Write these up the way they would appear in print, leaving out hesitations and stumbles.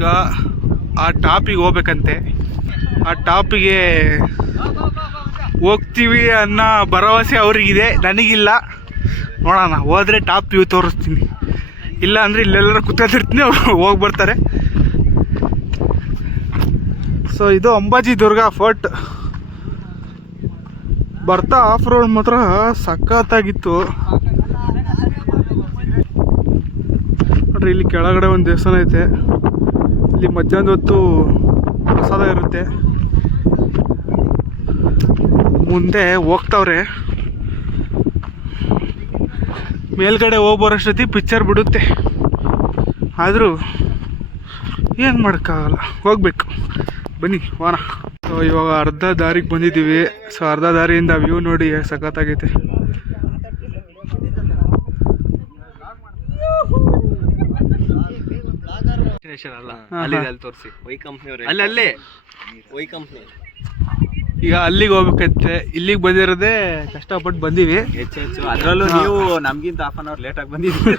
ಈಗ ಆ ಟಾಪಿಗೆ ಹೋಗ್ಬೇಕಂತೆ. ಆ ಟಾಪಿಗೆ ಹೋಗ್ತೀವಿ ಅನ್ನೋ ಭರವಸೆ ಅವ್ರಿಗಿದೆ, ನನಗಿಲ್ಲ. ನೋಡೋಣ, ಹೋದರೆ ಟಾಪ್ ವ್ಯೂ ತೋರಿಸ್ತೀನಿ. ಇಲ್ಲ ಅಂದರೆ ಇಲ್ಲೆಲ್ಲರೂ ಕೂತ್ಕೊಂಡಿರ್ತೀನಿ, ಅವ್ರು ಹೋಗಿ ಬರ್ತಾರೆ. ಸೊ ಇದು ಅಂಬಾಜಿ ದುರ್ಗ ಫೋರ್ಟ್. ಬರ್ತಾ ಆಫ್ ರೋಡ್ ಮಾತ್ರ ಸಖತ್ತಾಗಿತ್ತು ನೋಡ್ರಿ. ಇಲ್ಲಿ ಕೆಳಗಡೆ ಒಂದು ದೇವಸ್ಥಾನ ಐತೆ. ಇಲ್ಲಿ ಮಧ್ಯಾಹ್ನದ ಹೊತ್ತು ಪ್ರಸಾದ ಇರುತ್ತೆ. ಮುಂದೆ ಹೋಗ್ತಾವ್ರೆ. ಮೇಲ್ಗಡೆ ಹೋಗ್ಬರೋಷ್ಟೊತ್ತಿ ಪಿಕ್ಚರ್ ಬಿಡುತ್ತೆ. ಆದರೂ ಏನು ಮಾಡೋಕ್ಕಾಗಲ್ಲ, ಹೋಗ್ಬೇಕು. ಬನ್ನಿ ಹೋಗೋಣ. ಸೊ ಇವಾಗ ಅರ್ಧ ದಾರಿಗೆ ಬಂದಿದ್ದೀವಿ. ಸೊ ಅರ್ಧ ದಾರಿಯಿಂದ ವ್ಯೂ ನೋಡಿ ಸಖತ್ತಾಗೈತೆ. ಈಗ ಅಲ್ಲಿಗೆ ಹೋಗ್ಬೇಕಂತೆ. ಇಲ್ಲಿಗೆ ಬಂದಿರೋದೇ ಕಷ್ಟಪಟ್ಟು ಬಂದೀವಿ. ಅದರಲ್ಲೂ ನೀವು ನಮ್ಗಿಂತ ಹಾಫ್ ಅನ್ ಅವರ್ ಲೇಟ್ ಆಗಿ ಬಂದಿದ್ದೀವಿ.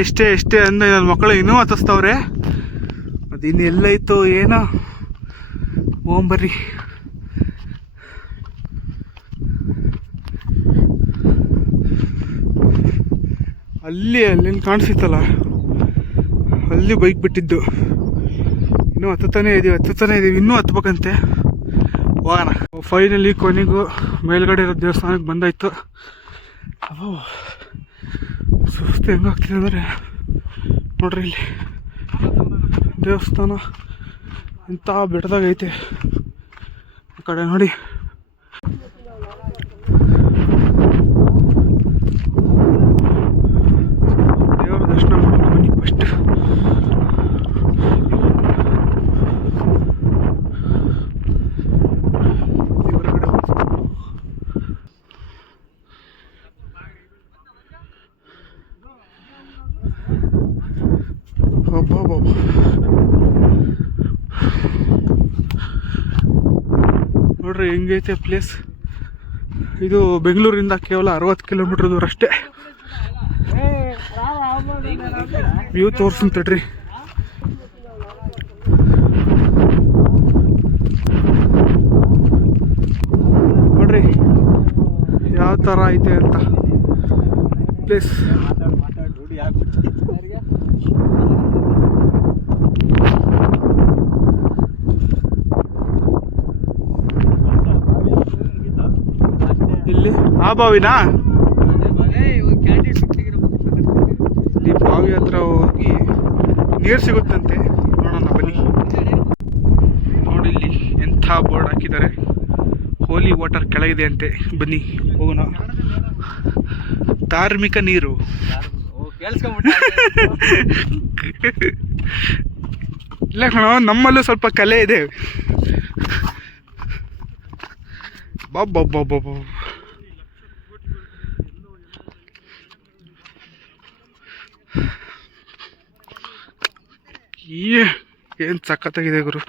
ಎಷ್ಟೇ ಅಂದ್ರೆ ನನ್ನ ಮಕ್ಕಳು ಇನ್ನೂ ಹತ್ತಿಸ್ತವ್ರೆ. ಅದು ಇನ್ನು ಎಲ್ಲೈತು ಏನೋ. ಬರ್ರಿ. ಅಲ್ಲಿ ಕಾಣಿಸುತ್ತಲ್ಲ, ಅಲ್ಲಿ ಬೈಕ್ ಬಿಟ್ಟಿದ್ದು. ಇನ್ನೂ ಹತ್ತುತ್ತಾನೆ ಇದೀವಿ ಇನ್ನೂ ಹತ್ಬೇಕಂತೆ. ಹೋಗೋಣ. ಫೈನಲಿ ಕೊನೆಗೂ ಮೇಲ್ಗಡೆ ಇರೋ ದೇವಸ್ಥಾನಕ್ಕೆ ಬಂದಾಯ್ತು. ಸುಸ್ತು ಹೆಂಗಾಗ್ತಿದೆ ಅಂದರೆ ನೋಡ್ರಿ, ಇಲ್ಲಿ ದೇವಸ್ಥಾನ ಇಂಥ ಬೆಟ್ಟದಾಗೈತೆ. ಆ ಕಡೆ ನೋಡಿ. ದೇವರ ದರ್ಶನ ಮಾಡೋಣ ಬನ್ನಿ ಫಸ್ಟ್. ನೋಡ್ರಿ ಹೆಂಗೈತೆ ಪ್ಲೇಸ್. ಇದು ಬೆಂಗಳೂರಿಂದ ಕೇವಲ 60 ಕಿಲೋಮೀಟರ್ ದೂರ ಅಷ್ಟೇ. ವ್ಯೂ ತೋರ್ಸ್ತೀನಿ ತಡ್ರಿ. ನೋಡ್ರಿ ಯಾವ ಥರ ಐತೆ ಅಂತ ಪ್ಲೇಸ್. ಇಲ್ಲಿ ಆ ಬಾವಿನಾ? ಇಲ್ಲಿ ಬಾವಿ ಹತ್ರ ಹೋಗಿ ನೀರು ಸಿಗುತ್ತಂತೆ. ನೋಡೋಣ ಬನ್ನಿ. ನೋಡಿ ಇಲ್ಲಿ ಎಂಥ ಬೋರ್ಡ್ ಹಾಕಿದ್ದಾರೆ. ಹೋಲಿ ವಾಟರ್ ಕೆಳಗಿದೆ ಅಂತೆ. ಬನ್ನಿ ಹೋಗೋಣ. ಧಾರ್ಮಿಕ ನೀರು. ಇಲ್ಲ ಕಣೋ, ನಮ್ಮಲ್ಲೂ ಸ್ವಲ್ಪ ಕಲೆ ಇದೆ. ಬಾಬಾ ಏನು ಸಖತ್ತಾಗಿದೆ ಗುರು.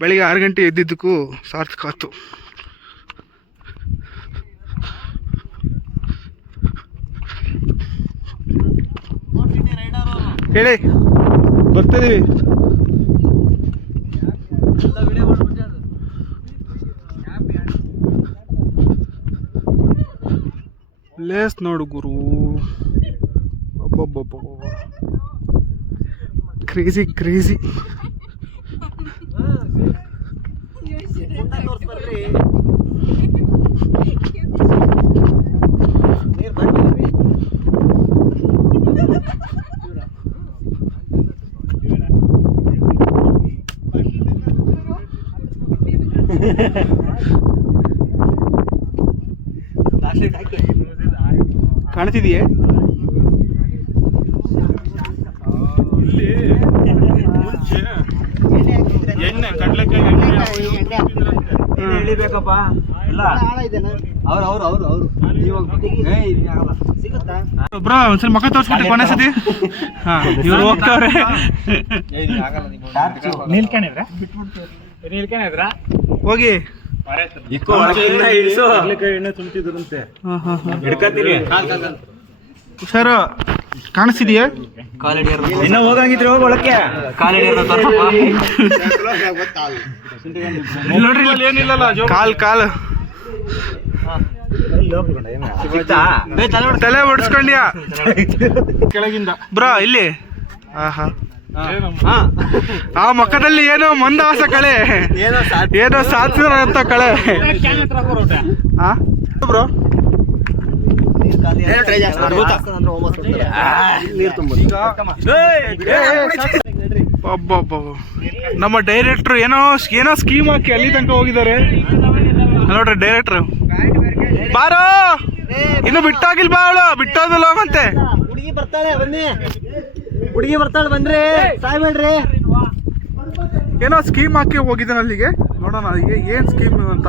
ಬೆಳಿಗ್ಗೆ 6 ಗಂಟೆ ಎದ್ದಿದ್ದಕ್ಕೂ ಸಾರ್ಥಕ ಆಯ್ತು. ಹೇಳಿ, ಬರ್ತಿದ್ದೀವಿ. ಪ್ಲೇಸ್ ನೋಡು ಗುರು. Crazy crazy. ಕಾಣ್ತಿದೆಯೇ? ಎಣ್ಣೆ ಕಡ್ಲೆಕಾಯಿ ಎಳಿಬೇಕಪ್ಪ. ಬ್ರೋ ಒಂದ್ಸಲ ಮಕ್ಕ ತೋರಿಸ್ಬಿಟ್ಟು ಕೊನೆ ಸತಿ. ಇವ್ರು ಹೋಗ್ತಾವ್ರೆ. ಹೋಗಿ ಎಣ್ಣೆ ತುಂಬ್ತಿದ್ರಂತೆ. ಹಿಡ್ಕತ್ತೀರಿ ಹುಷಾರು. ಕಾಣಿಸ್ತಿದೆಯಾ? ಇನ್ನ ಹೋಗಂಗಿದ್ರೆ ಹೋಗಿ ಒಳಕ್ಕೆ ನೋಡ್ರಿ ಏನಿಲ್ಲಲ್ಲ, ಕಾಲ್ ತಲೆ ಹೊಡ್ಸ್ಕೊಂಡ್ಯಾ ಕೆಳಗಿಂದ ಬ್ರಾ ಇಲ್ಲಿ. ಆಹಾ, ಆ ಮಕ್ಕದಲ್ಲಿ ಏನೋ ಮಂದಹಾಸ ಕಳೆ, ಏನೋ ಸಾತ್ವಿರ ಅಂತ ಕಳೆ. ಬ್ರೋ ನಮ್ಮ ಡೈರೆಕ್ಟ್ರು ಏನೋ ಸ್ಕೀಮ್ ಹಾಕಿ ಅಲ್ಲಿ ತನಕ ಹೋಗಿದ್ದಾರೆ ನೋಡ್ರಿ. ಡೈರೆಕ್ಟ್ರು ಬಾರೋ, ಇನ್ನು ಬಿಟ್ಟೋಗಿಲ್ ಬಾ, ಅವಳು ಬಿಟ್ಟೋದಿಲ್ಲ ಮತ್ತೆ. ಹುಡುಗಿ ಬರ್ತಾಳೆ, ಬನ್ನಿ. ಹುಡುಗಿ ಬರ್ತಾಳೆ, ಬನ್ರಿ, ಸಾಯ್ಬೇಡ್ರಿ. ಏನೋ ಸ್ಕೀಮ್ ಹಾಕಿ ಹೋಗಿದ್ದಾನೆ ಅಲ್ಲಿಗೆ. ನೋಡೋಣ ಅಲ್ಲಿಗೆ ಏನ್ ಸ್ಕೀಮ್ ಅಂತ.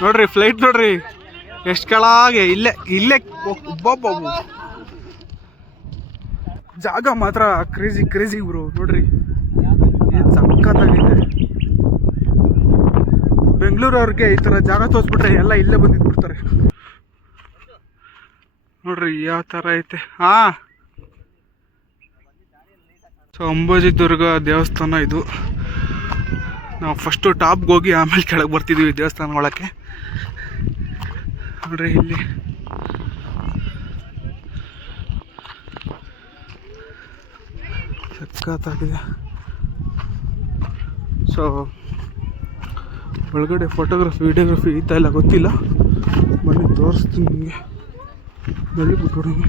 ನೋಡ್ರಿ ಫ್ಲೈಟ್ ನೋಡ್ರಿ ಎಷ್ಟು ಕೆಳಗೆ. ಇಲ್ಲೇ ಜಾಗ ಮಾತ್ರ ಕ್ರೇಜಿ ಬ್ರೋ. ನೋಡ್ರಿ ಏನ್ ಸಖತ್ತಾಗಿದೆ. ಬೆಂಗಳೂರವ್ರಿಗೆ ಈ ತರ ಜಾಗ ತೋರಿಸ್ಬಿಟ್ರೆ ಎಲ್ಲ ಇಲ್ಲೇ ಬಂದಿಟ್ಬಿಡ್ತಾರೆ. ನೋಡ್ರಿ ಯಾವ ತರ ಐತೆ. ಸೊ ಅಂಬಾಜಿ ದುರ್ಗ ದೇವಸ್ಥಾನ ಇದು. ನಾವು ಫಸ್ಟು ಟಾಪ್ಗೆ ಹೋಗಿ ಆಮೇಲೆ ಕೆಳಗೆ ಬರ್ತಿದ್ದೀವಿ ದೇವಸ್ಥಾನ ಒಳಕ್ಕೆ. ನೋಡ್ರಿ ಇಲ್ಲಿ ಸಖತ್ತಾಗಿದೆ. ಸೊ ಒಳಗಡೆ ಫೋಟೋಗ್ರಫಿ ವಿಡಿಯೋಗ್ರಫಿ ಇದೆಲ್ಲ ಗೊತ್ತಿಲ್ಲ, ಬನ್ನಿ ತೋರಿಸ್ತೀನಿ ನಿಮಗೆ. ಬೆಳಿ ಬಿಟ್ಬಿಡೋಣ.